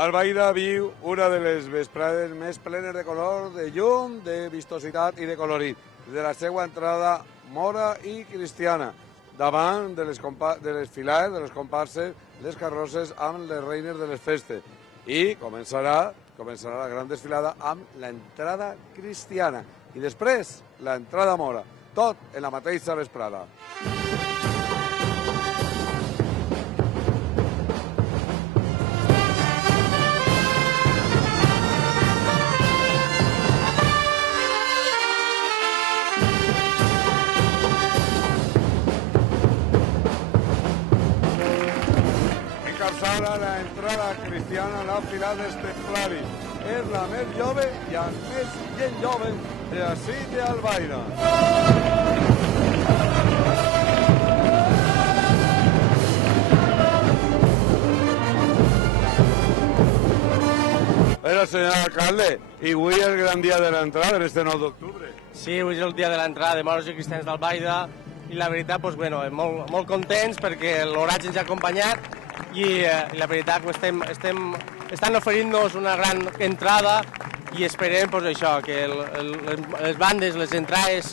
Albaida viu una de les vesprades més plenes de color, de llum, de vistositat i de colorit, de la seva entrada mora i cristiana, davant de les filades, de les comparses, les carrosses amb les reines de les festes. I començarà la gran desfilada amb l'entrada cristiana i després l'entrada mora, tot en la mateixa vesprada. Encapçala la entrada cristiana a la fila dels templaris. És la més jove i el més gent jove d'ací d'Albaida. Però, senyor alcalde, i avui és el gran dia de l'entrada, en este 9 d'octubre. Sí, avui és el dia de l'entrada de moros i cristians d'Albaida i la veritat, doncs, bueno, molt contents perquè l'oratge ens ha acompanyat i la veritat estan oferint-nos una gran entrada i esperem pues, això, que les bandes, les entrades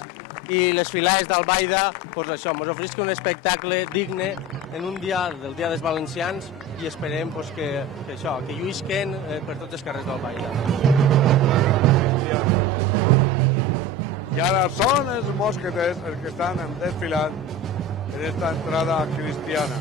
i les filades d'Albaida pues, ens oferisquen un espectacle digne en un dia del Dia dels Valencians i esperem pues, que lluïsquen per tots els carrers d'Albaida. I ara són els mosqueters els que estan desfilant en esta entrada cristiana.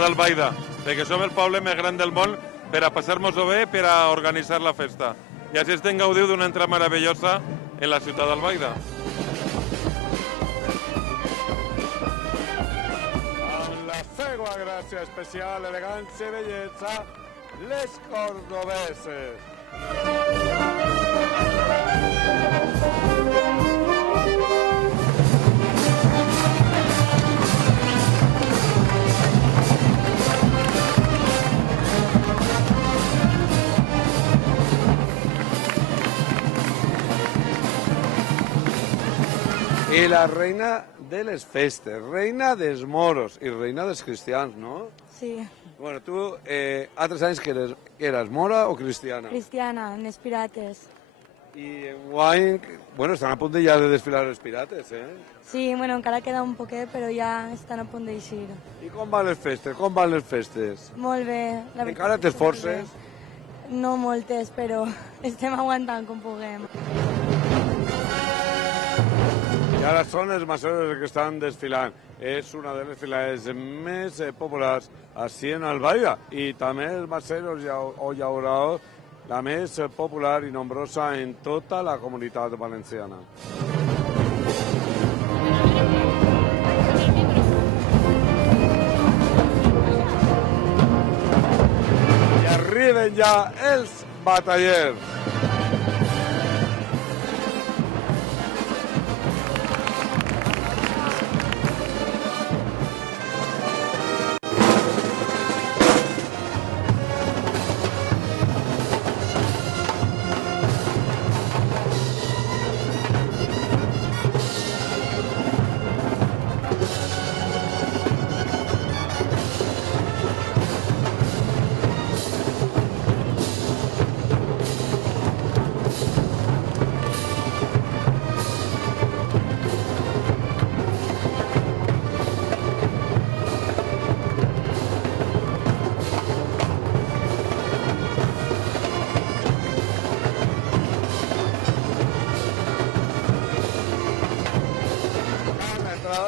d'Albaida, perquè som el poble més gran del món per a passar-nos-ho bé, per a organitzar la festa. I així estem gaudiu d'una entrada meravellosa en la ciutat d'Albaida. Amb la seva gràcia especial, elegància i bellesa, les cordobeses. I la reina de les festes, reina dels moros i reina dels cristians, no? Sí. Bueno, tu, altres anys que eres mora o cristiana? Cristiana, en els pirates. I enguany, bueno, estan a punt de ja de desfilar els pirates, eh? Sí, bueno, encara queda un poquet, però ja estan a punt d'eixir. I com van les festes? Com van les festes? Molt bé. Encara t'esforces? No moltes, però estem aguantant com puguem. I ara són els maceros que estan desfilant. És una de les filades més populars així en Albaida. I també els maceros o llauraors, la més popular i nombrosa en tota la comunitat valenciana. I arriben ja els batallers.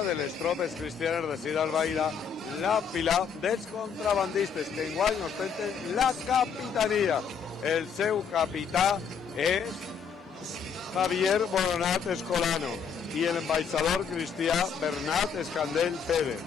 De les tropes cristianes de Cid Albaida, la fila dels contrabandistes que enguany ostenten la capitania. El seu capità és Javier Boronat Escolano i el ambaixador cristià Bernat Escandell Pérez.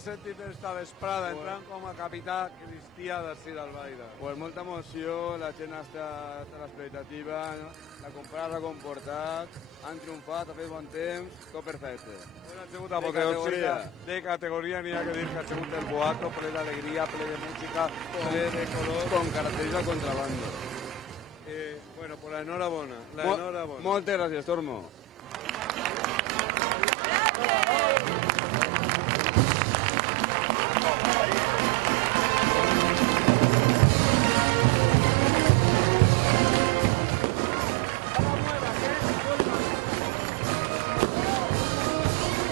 has sentit esta vesprada entrant com a capità cristià d'ací d'Albaida? Pues molta emoció, la gent ha estat a l'expectativa, no? La comprada l'ha comportat, han triomfat, ha fet bon temps, tot perfecte. Ha sigut apoteòsica de categoria, n'hi ha que dir que ha sigut el boato, ple d'alegria, ple de música, ple de color. Con característica contrabando. Bueno, pues la enhorabona, la enhorabona. Moltes gràcies, Tormo. Gràcies!